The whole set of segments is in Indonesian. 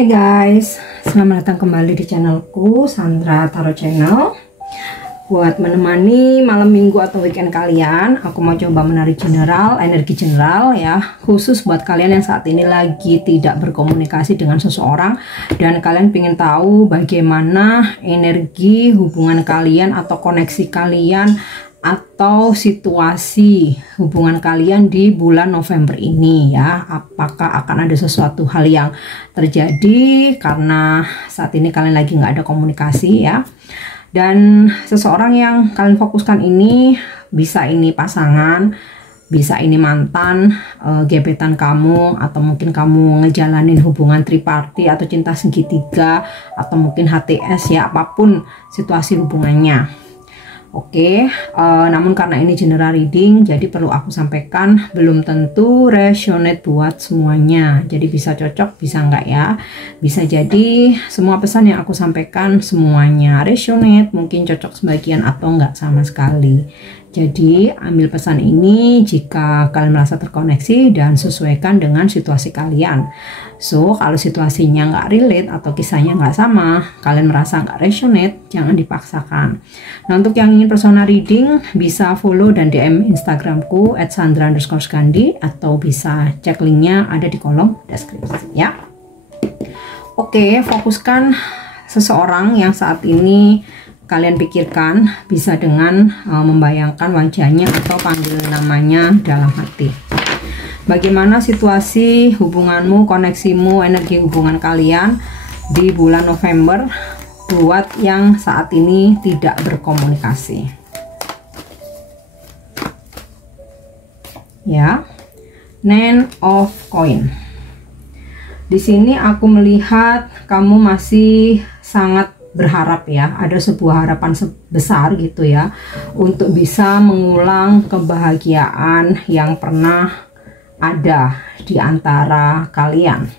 Hai guys, selamat datang kembali di channelku Sandra Tarot Channel. Buat menemani malam minggu atau weekend kalian, aku mau coba menarik energi general ya, khusus buat kalian yang saat ini lagi tidak berkomunikasi dengan seseorang dan kalian pengen tahu bagaimana energi hubungan kalian atau koneksi kalian atau situasi hubungan kalian di bulan November ini ya. Apakah akan ada sesuatu hal yang terjadi karena saat ini kalian lagi nggak ada komunikasi ya. Dan seseorang yang kalian fokuskan ini bisa ini pasangan, bisa ini mantan, gebetan kamu, atau mungkin kamu ngejalanin hubungan triparty atau cinta segitiga, atau mungkin HTS ya, apapun situasi hubungannya. Oke, namun karena ini general reading, jadi perlu aku sampaikan belum tentu resonate buat semuanya. Jadi bisa cocok, bisa enggak ya. Bisa jadi semua pesan yang aku sampaikan semuanya resonate, mungkin cocok sebagian atau enggak sama sekali. Jadi ambil pesan ini jika kalian merasa terkoneksi dan sesuaikan dengan situasi kalian. So kalau situasinya nggak relate atau kisahnya nggak sama, kalian merasa nggak resonate, jangan dipaksakan. Nah untuk yang ingin personal reading bisa follow dan DM Instagramku @sandra_skandi atau bisa cek linknya ada di kolom deskripsi ya. Oke, fokuskan seseorang yang saat ini kalian pikirkan, bisa dengan membayangkan wajahnya atau panggil namanya dalam hati. Bagaimana situasi hubunganmu, koneksimu, energi hubungan kalian di bulan November buat yang saat ini tidak berkomunikasi. Ya, Nine of Coin. Di sini aku melihat kamu masih sangat berharap ya, ada sebuah harapan besar gitu ya untuk bisa mengulang kebahagiaan yang pernah ada di antara kalian.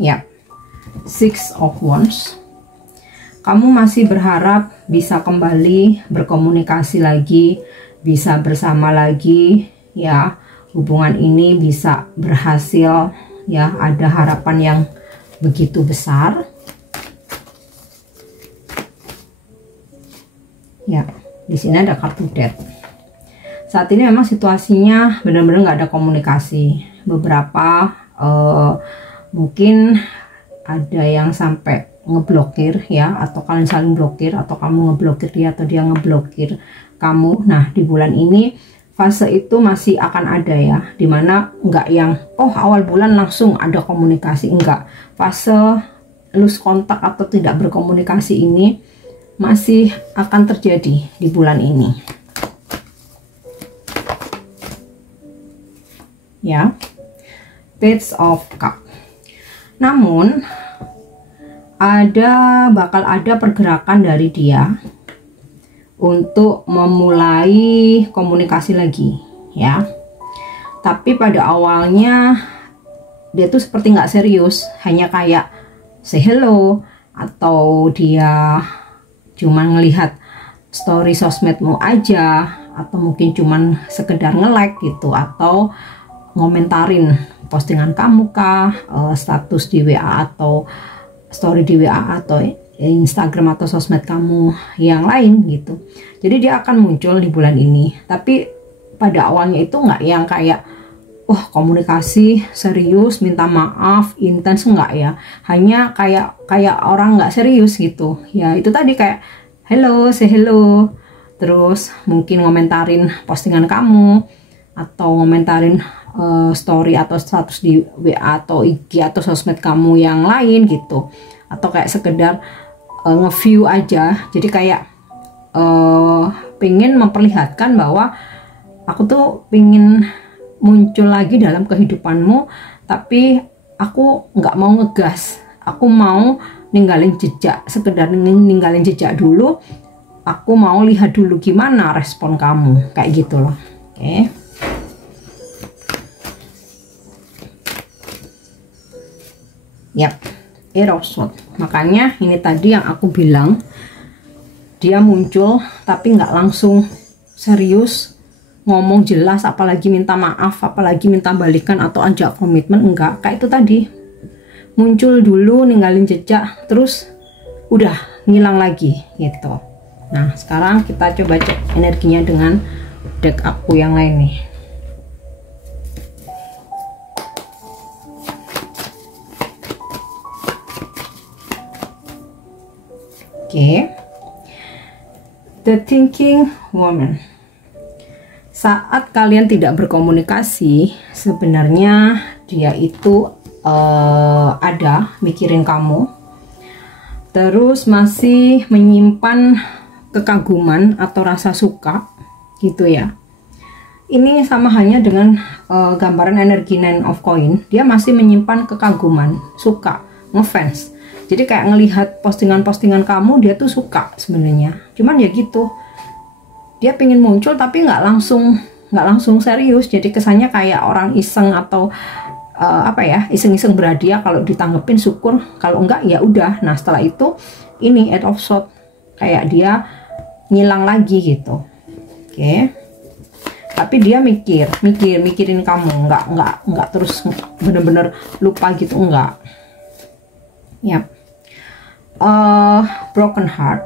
Ya, Six of Wands. Kamu masih berharap bisa kembali berkomunikasi lagi, bisa bersama lagi ya. Hubungan ini bisa berhasil ya, ada harapan yang begitu besar ya. Di sini ada kartu Death. Saat ini memang situasinya benar-benar nggak ada komunikasi. Beberapa mungkin ada yang sampai ngeblokir ya, atau kalian saling blokir, atau kamu ngeblokir dia atau dia ngeblokir kamu. Nah di bulan ini fase itu masih akan ada ya, dimana enggak yang awal bulan langsung ada komunikasi, enggak. Fase lose kontak atau tidak berkomunikasi ini masih akan terjadi di bulan ini ya. Page of Cup. Namun bakal ada pergerakan dari dia untuk memulai komunikasi lagi ya. Tapi pada awalnya dia tuh seperti nggak serius, hanya kayak say hello, atau dia cuman ngelihat story sosmedmu aja, atau mungkin cuman sekedar nge-like gitu, atau ngomentarin postingan kamu kah, status di WA atau story di WA atau Instagram atau sosmed kamu yang lain gitu. Jadi dia akan muncul di bulan ini, tapi pada awalnya itu nggak yang kayak komunikasi serius, minta maaf, intens, enggak ya. Hanya kayak orang nggak serius gitu ya. Itu tadi kayak hello, say hello, terus mungkin ngomentarin postingan kamu atau ngomentarin story atau status di WA atau IG atau sosmed kamu yang lain gitu, atau kayak sekedar nge-view aja. Jadi kayak pengen memperlihatkan bahwa aku tuh pengen muncul lagi dalam kehidupanmu, tapi aku nggak mau ngegas, aku mau ninggalin jejak, sekedar ninggalin jejak dulu, aku mau lihat dulu gimana respon kamu, kayak gitu loh. Oke. Yap, Erosot. Makanya ini tadi yang aku bilang, dia muncul tapi nggak langsung serius, ngomong jelas, apalagi minta maaf, apalagi minta balikan atau ajak komitmen. Enggak, kayak itu tadi, muncul dulu ninggalin jejak terus udah ngilang lagi gitu. Nah sekarang kita coba cek energinya dengan deck aku yang lain nih. Oke. The Thinking Woman. Saat kalian tidak berkomunikasi, sebenarnya dia itu ada mikirin kamu, terus masih menyimpan kekaguman atau rasa suka gitu ya. Ini sama halnya dengan gambaran energi Nine of Coin. Dia masih menyimpan kekaguman, suka, ngefans. Jadi kayak ngelihat postingan-postingan kamu, dia tuh suka sebenarnya. Cuman ya gitu, dia pengen muncul tapi nggak langsung serius. Jadi kesannya kayak orang iseng atau apa ya, iseng-iseng berhadiah. Kalau ditanggepin syukur, kalau enggak ya udah. Nah setelah itu ini Eight of Swords, kayak dia ngilang lagi gitu. Oke. Tapi dia mikirin kamu, nggak terus bener-bener lupa gitu, enggak. Yap. Broken heart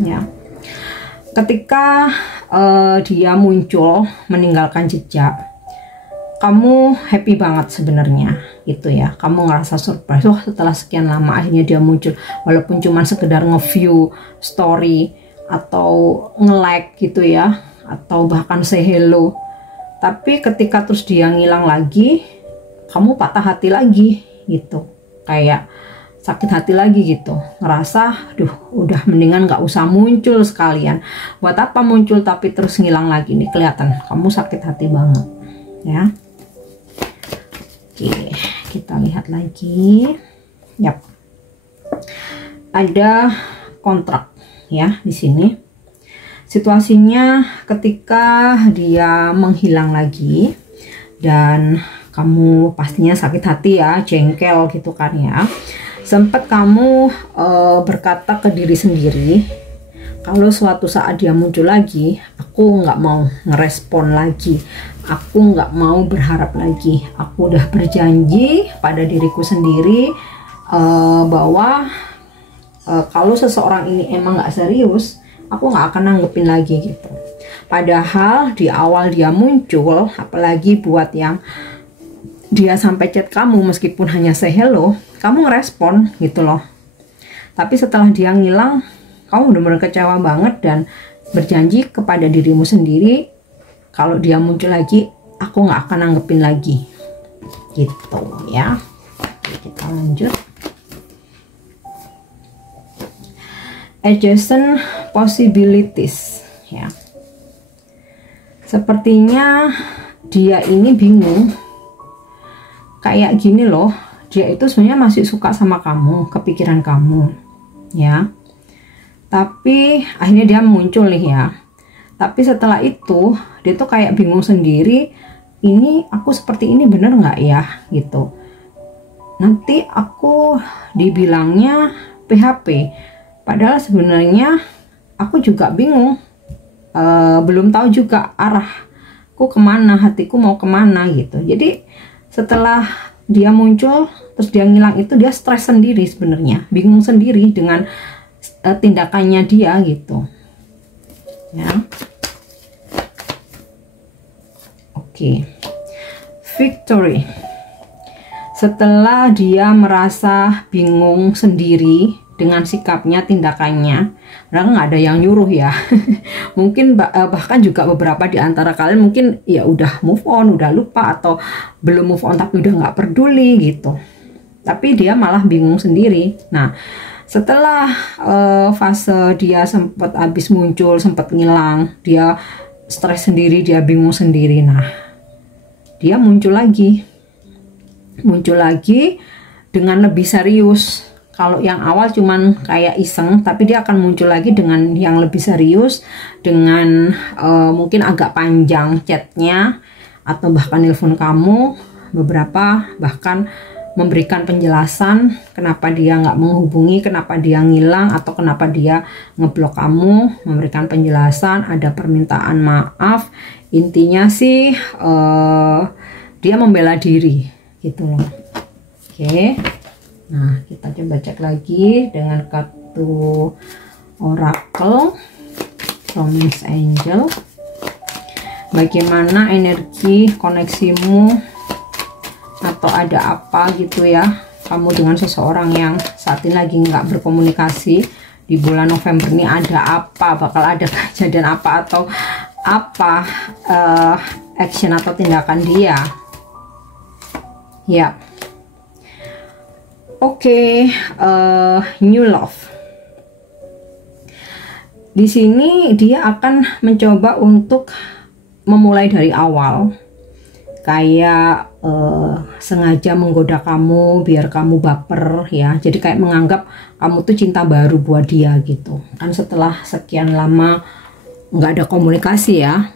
ya. Ketika dia muncul meninggalkan jejak, kamu happy banget sebenarnya gitu ya. Kamu ngerasa surprise, wah setelah sekian lama akhirnya dia muncul, walaupun cuma sekedar nge-view story atau nge-like gitu ya, atau bahkan say hello. Tapi ketika terus dia ngilang lagi, kamu patah hati lagi gitu, kayak sakit hati lagi gitu, ngerasa duh udah mendingan nggak usah muncul sekalian. Buat apa muncul tapi terus ngilang lagi? Nih kelihatan kamu sakit hati banget ya. Oke, kita lihat lagi. Yap, ada kontrak ya di sini. Situasinya ketika dia menghilang lagi dan kamu pastinya sakit hati ya, jengkel gitu kan ya. Sempat kamu berkata ke diri sendiri, kalau suatu saat dia muncul lagi, aku nggak mau ngerespon lagi, aku nggak mau berharap lagi, aku udah berjanji pada diriku sendiri bahwa kalau seseorang ini emang nggak serius, aku nggak akan nanggepin lagi gitu. Padahal di awal dia muncul, apalagi buat yang dia sampai chat kamu meskipun hanya say hello, kamu ngerespon gitu loh. Tapi setelah dia ngilang, kamu benar-benar kecewa banget dan berjanji kepada dirimu sendiri, kalau dia muncul lagi, aku nggak akan nanggepin lagi gitu ya. Oke, kita lanjut. Adjacent possibilities ya. Sepertinya dia ini bingung, kayak gini loh, dia itu sebenarnya masih suka sama kamu, kepikiran kamu ya, tapi akhirnya dia muncul nih ya. Tapi setelah itu dia tuh kayak bingung sendiri, ini aku seperti ini bener nggak ya gitu. Nanti aku dibilangnya PHP, padahal sebenarnya aku juga bingung, belum tahu juga arahku kemana, hatiku mau kemana gitu. Jadi setelah dia muncul terus dia ngilang itu, dia stres sendiri sebenarnya, bingung sendiri dengan tindakannya dia gitu ya. Oke. Victory. Setelah dia merasa bingung sendiri dengan sikapnya, tindakannya, padahal nggak ada yang nyuruh ya. Mungkin bahkan juga beberapa di antara kalian mungkin ya udah move on, udah lupa, atau belum move on tapi udah nggak peduli gitu. Tapi dia malah bingung sendiri. Nah, setelah fase dia sempat habis muncul, sempat ngilang, dia stres sendiri, dia bingung sendiri. Nah, dia muncul lagi dengan lebih serius. Kalau yang awal cuman kayak iseng, tapi dia akan muncul lagi dengan yang lebih serius, dengan mungkin agak panjang chatnya, atau bahkan nelpon kamu beberapa, bahkan memberikan penjelasan kenapa dia nggak menghubungi, kenapa dia ngilang, atau kenapa dia ngeblok kamu, memberikan penjelasan, ada permintaan maaf. Intinya sih dia membela diri gitu loh. Oke, nah kita coba cek lagi dengan kartu Oracle Promise Angel. Bagaimana energi koneksimu, atau ada apa gitu ya kamu dengan seseorang yang saat ini lagi nggak berkomunikasi. Di bulan November ini ada apa, bakal ada kejadian apa, atau apa action atau tindakan dia ya. Oke, new love. Di sini dia akan mencoba untuk memulai dari awal, kayak sengaja menggoda kamu biar kamu baper ya. Jadi kayak menganggap kamu tuh cinta baru buat dia gitu kan, setelah sekian lama nggak ada komunikasi ya.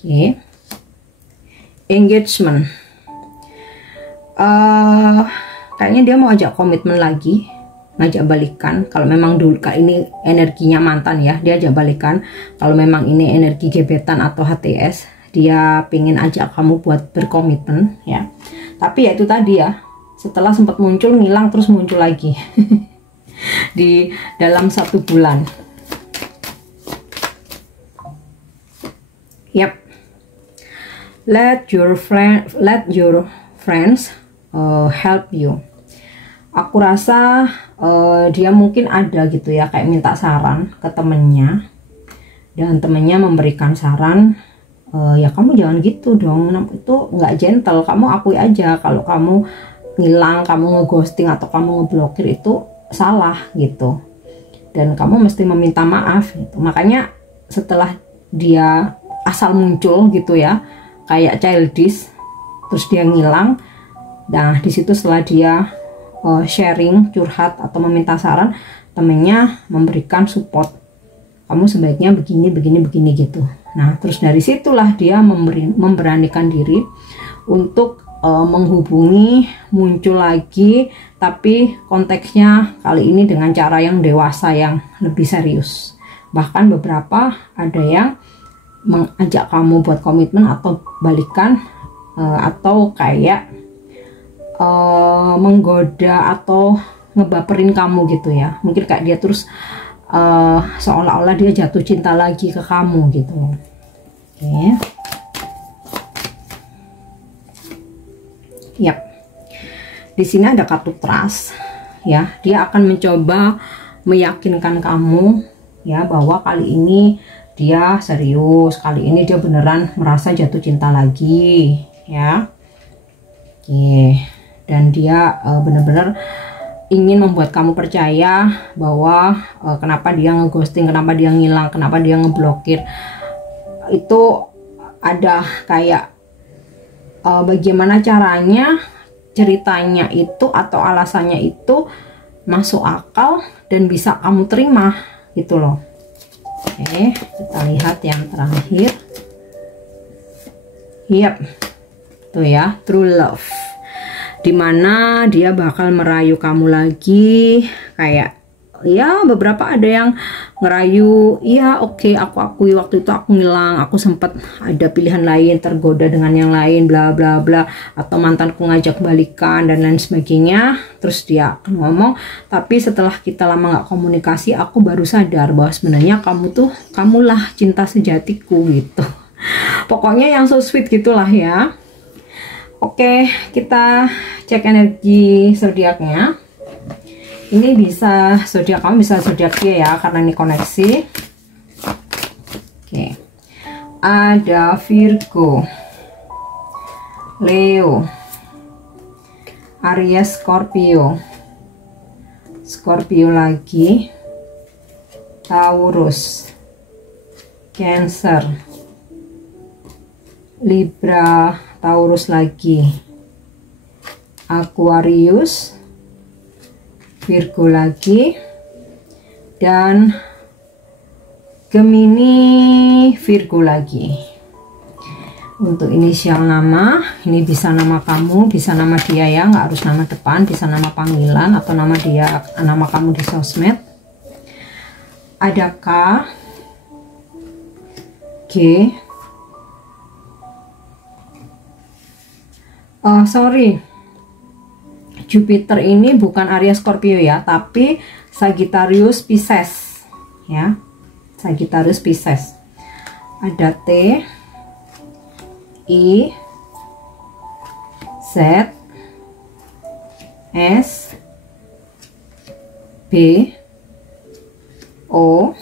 Oke, engagement. Kayaknya dia mau ajak komitmen lagi, ngajak balikan. Kalau memang dulu kali ini energinya mantan ya, dia ajak balikan. Kalau memang ini energi gebetan atau HTS, dia pingin ajak kamu buat berkomitmen ya. Tapi ya itu tadi ya, setelah sempat muncul ngilang terus muncul lagi di dalam 1 bulan. Yap, let your friends help you. Aku rasa dia mungkin ada gitu ya, kayak minta saran ke temennya, dan temennya memberikan saran, ya kamu jangan gitu dong, itu nggak gentle, kamu akui aja kalau kamu ngilang, kamu ngeghosting atau kamu ngeblokir itu salah gitu, dan kamu mesti meminta maaf gitu. Makanya setelah dia asal muncul gitu ya, kayak childish, terus dia ngilang. Nah disitu setelah dia sharing, curhat atau meminta saran, temennya memberikan support, kamu sebaiknya begini begini gitu. Nah terus dari situlah dia memberanikan diri untuk menghubungi, muncul lagi, tapi konteksnya kali ini dengan cara yang dewasa, yang lebih serius. Bahkan beberapa ada yang mengajak kamu buat komitmen atau balikan, atau kayak menggoda atau ngebaperin kamu gitu ya. Mungkin kayak dia terus seolah-olah dia jatuh cinta lagi ke kamu gitu. Oke. Yap. Di sini ada kartu trust ya. Dia akan mencoba meyakinkan kamu ya bahwa kali ini dia serius, kali ini dia beneran merasa jatuh cinta lagi ya. Oke. Dan dia benar-benar ingin membuat kamu percaya bahwa kenapa dia ngeghosting, kenapa dia ngilang, kenapa dia ngeblokir, itu ada kayak bagaimana caranya, ceritanya itu atau alasannya itu masuk akal dan bisa kamu terima gitu loh. Oke, kita lihat yang terakhir. Yap, tuh ya, true love, dimana dia bakal merayu kamu lagi. Kayak ya beberapa ada yang ngerayu, ya oke, aku akui waktu itu aku ngilang, aku sempat ada pilihan lain, tergoda dengan yang lain, bla bla bla, atau mantanku ngajak balikan dan lain sebagainya. Terus dia akan ngomong, tapi setelah kita lama nggak komunikasi, aku baru sadar bahwa sebenarnya kamulah cinta sejatiku gitu. Pokoknya yang so sweet gitulah ya. Oke, kita cek energi zodiaknya. Ini bisa zodiak kamu, bisa zodiak dia ya, karena ini koneksi. Oke, ada Virgo, Leo, Aries, Scorpio lagi, Taurus, Cancer, Libra, Taurus lagi, Aquarius, Virgo lagi, dan Gemini, Virgo lagi. Untuk inisial nama, ini bisa nama kamu, bisa nama dia ya, nggak harus nama depan, bisa nama panggilan atau nama dia, nama kamu di sosmed. Ada K, G, oh sorry, Jupiter ini bukan Aries Scorpio ya, tapi Sagittarius Pisces ya, Sagittarius Pisces. Ada T, I, Z, S, B, O,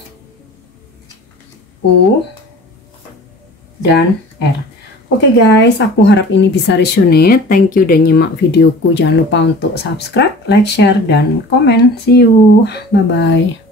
U, dan R. Oke guys, aku harap ini bisa resonate. Thank you udah nyimak videoku. Jangan lupa untuk subscribe, like, share, dan komen. See you. Bye-bye.